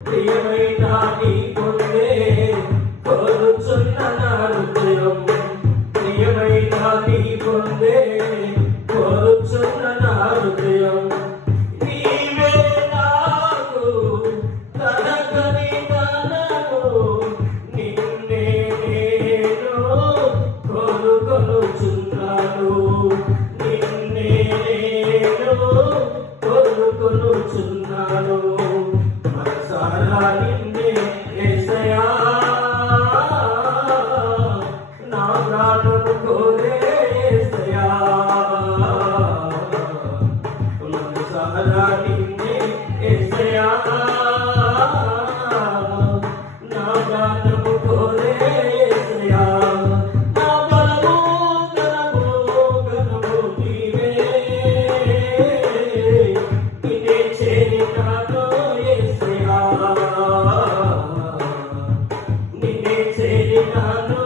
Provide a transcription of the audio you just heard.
ప్రియమైన నీ పొందే కోరుచున్న నా హృదయం, ప్రియమైన నీ పొందే కోరుచున్న నా హృదయం. నీవే నాకు తనకని తనను, నిన్నే నేను కోరుకొనుచున్నాను, నిన్నే నేను కోరుకొనుచున్నాను. మనసారా నిన్నే యేసయ్యా, నా ప్రాణము కోరే యేసయ్యా. మనసారా నిన్నే యేసయ్యా, నా ప్రాణము కోరే యేసయ్యా. నా బలము ఘనము ఘనము నీవే, నిన్నే చేరినాను యేసయ్యా, నిన్నే చేరినాను